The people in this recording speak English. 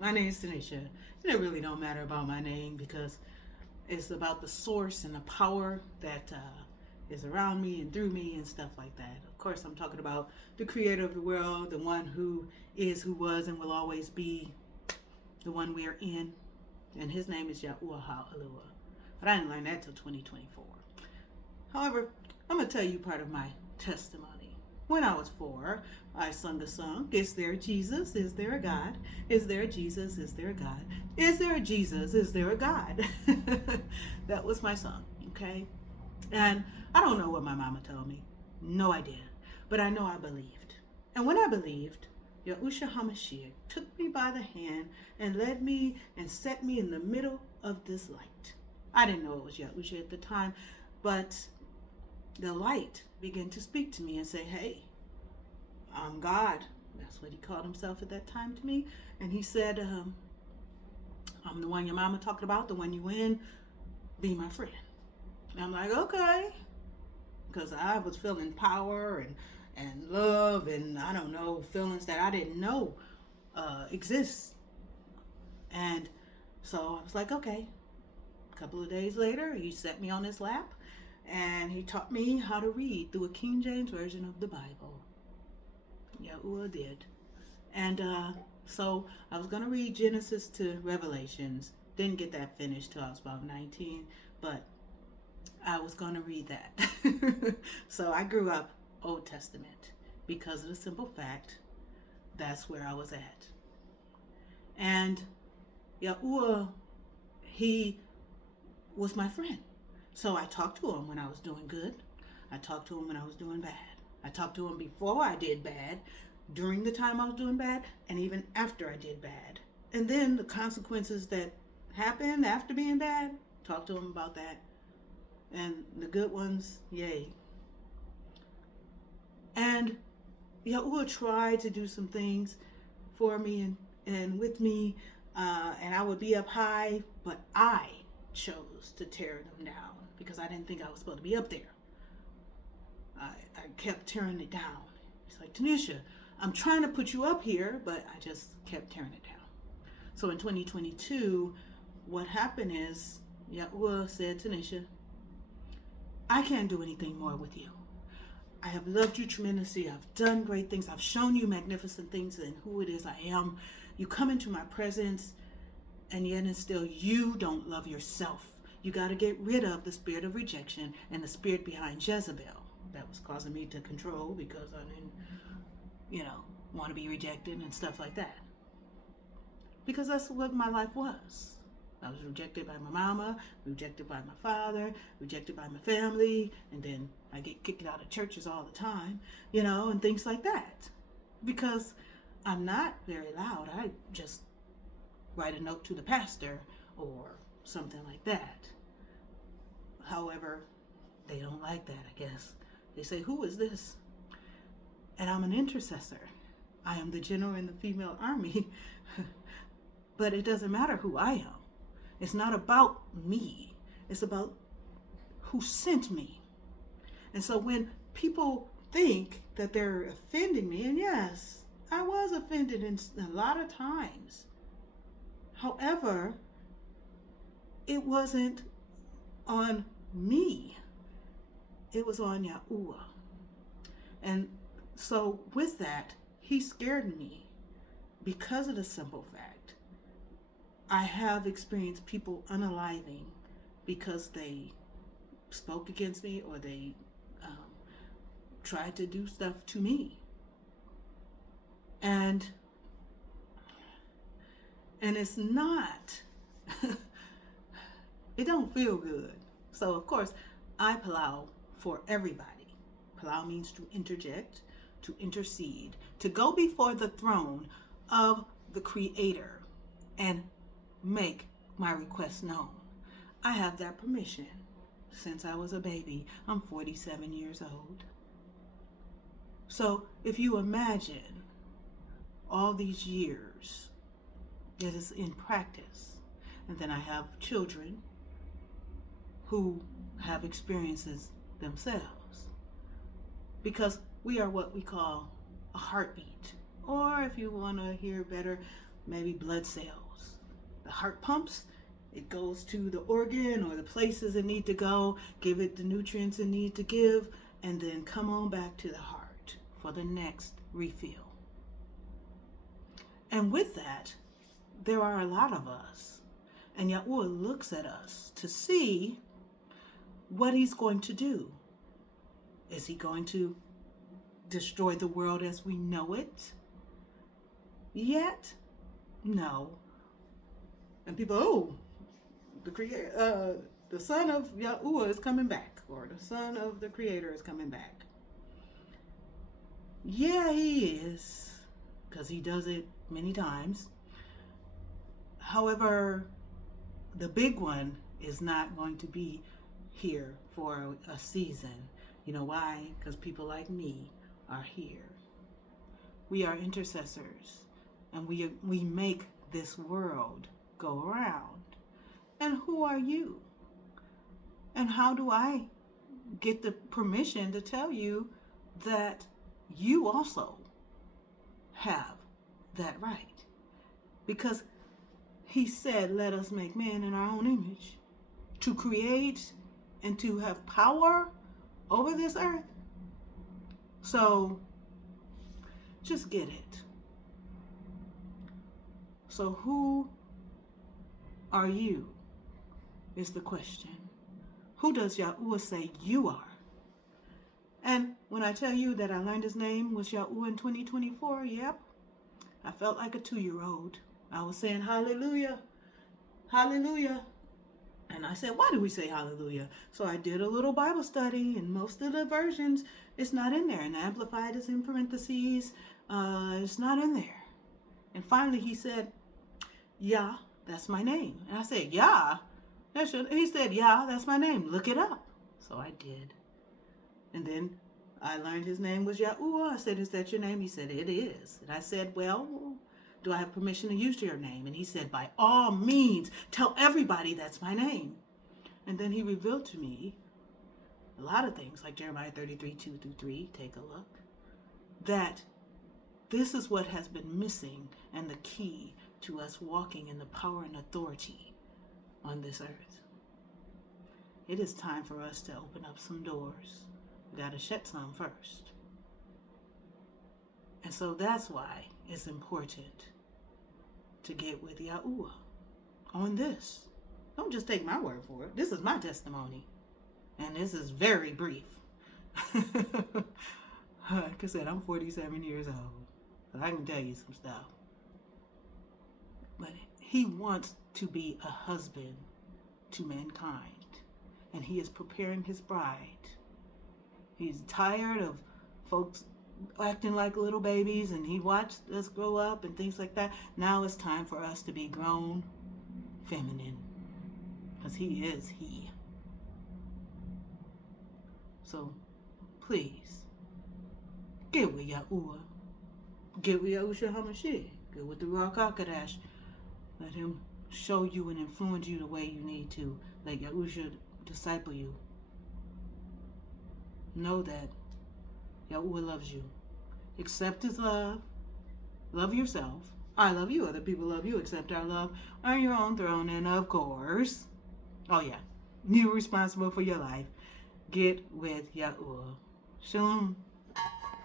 My name is Tanisha. And it really don't matter about my name because it's about the source and the power that is around me and through me and stuff like that. Of course, I'm talking about the creator of the world, the one who is, who was, and will always be the one we are in. And his name is Yahuah Aluah. But I didn't learn that till 2024. However, I'm going to tell you part of my testimony. When I was 4, I sung a song, Is there a Jesus? Is there a God? Is there a Jesus? Is there a God? Is there a Jesus? Is there a God? That was my song, okay? And I don't know what my mama told me. No idea. But I know I believed. And when I believed, Yahushua HaMashiach took me by the hand and led me and set me in the middle of this light. I didn't know it was Yahushua at the time, but the light began to speak to me and say, hey, I'm God. That's what he called himself at that time to me. And he said, I'm the one your mama talked about, the one you in, be my friend. And I'm like, okay. Because I was feeling power and love and I don't know, feelings that I didn't know exist. And so I was like, okay. A couple of days later, he set me on his lap and he taught me how to read through a King James version of the Bible. Yahuah did. And so I was going to read Genesis to Revelations. Didn't get that finished till I was about 19, but I was going to read that. So I grew up Old Testament because of the simple fact that's where I was at. And Yahuah, he was my friend. So I talked to him when I was doing good. I talked to him when I was doing bad. I talked to him before I did bad, during the time I was doing bad, and even after I did bad. And then the consequences that happened after being bad, talk to him about that. And the good ones, yay. And Yahuah tried to do some things for me and with me, and I would be up high, but I chose to tear them down because I didn't think I was supposed to be up there. I kept tearing it down. It's like, Tanisha, I'm trying to put you up here, but I just kept tearing it down. So in 2022, what happened is Yahuah said, Tanisha, I can't do anything more with you. I have loved you tremendously. I've done great things. I've shown you magnificent things and who it is I am. You come into my presence, and yet and still you don't love yourself. You got to get rid of the spirit of rejection and the spirit behind Jezebel that was causing me to control because I didn't, want to be rejected and stuff like that. Because that's what my life was. I was rejected by my mama, rejected by my father, rejected by my family, and then I get kicked out of churches all the time, and things like that. Because I'm not very loud. I just write a note to the pastor or something like that. However, they don't like that, I guess. They say, who is this? And I'm an intercessor. I am the general in the female army. But it doesn't matter who I am. It's not about me. It's about who sent me. And so when people think that they're offending me, and yes, I was offended in a lot of times. However, it wasn't on me. It was on Yahuah. And so with that, he scared me because of the simple fact I have experienced people unaliving because they spoke against me or they tried to do stuff to me. And it's not, it don't feel good. So of course, I plow for everybody. Plow means to interject, to intercede, to go before the throne of the Creator and make my request known. I have that permission since I was a baby. I'm 47 years old. So if you imagine all these years that is in practice, and then I have children who have experiences themselves, because we are what we call a heartbeat, or if you want to hear better, maybe blood cells. The heart pumps, it goes to the organ or the places it need to go, give it the nutrients it need to give, and then come on back to the heart for the next refill. And with that, there are a lot of us. And Yahuah looks at us to see what he's going to do. Is he going to destroy the world as we know it? Yet? No. And people, oh, the son of Yahuah is coming back, or the son of the creator is coming back. Yeah, he is, because he does it many times. However, the big one is not going to be here for a season. You know why? Because people like me are here. We are intercessors, and we make this world go around. And who are you? And how do I get the permission to tell you that you also have that right? Because he said, let us make man in our own image, to create and to have power over this earth. So just get it. So who are you is the question. Who does Yahuah say you are? And when I tell you that I learned his name was Yahuah in 2024, yep, I felt like a 2-year-old. I was saying hallelujah, hallelujah. And I said, why do we say hallelujah? So I did a little Bible study, and most of the versions, it's not in there. And the Amplified is in parentheses. It's not in there. And finally he said, Yah, that's my name. And I said, Yah? He said, Yah, that's my name. Look it up. So I did. And then I learned his name was Yahuah. I said, is that your name? He said, it is. And I said, well, do I have permission to use your name? And he said, by all means, tell everybody that's my name. And then he revealed to me a lot of things, like Jeremiah 33:2-3, take a look, that this is what has been missing and the key to us walking in the power and authority on this earth. It is time for us to open up some doors. We got to shut some first. And so that's why it's important to get with Yahuah on this. Don't just take my word for it. This is my testimony. And this is very brief. Like I said, I'm 47 years old. So I can tell you some stuff. But he wants to be a husband to mankind. And he is preparing his bride. He's tired of folks acting like little babies, and he watched us grow up and things like that. Now it's time for us to be grown feminine, because he is he. So please get with Yahuah, get with Yahushua HaMashiach, get with the Ruach HaKodesh. Let him show you and influence you the way you need to. Let Yahushua disciple you. Know that Yahuah loves you. Accept his love. Love yourself. I love you. Other people love you. Accept our love. Earn your own throne. And of course, oh yeah, you're responsible for your life. Get with Yahuah. Shalom.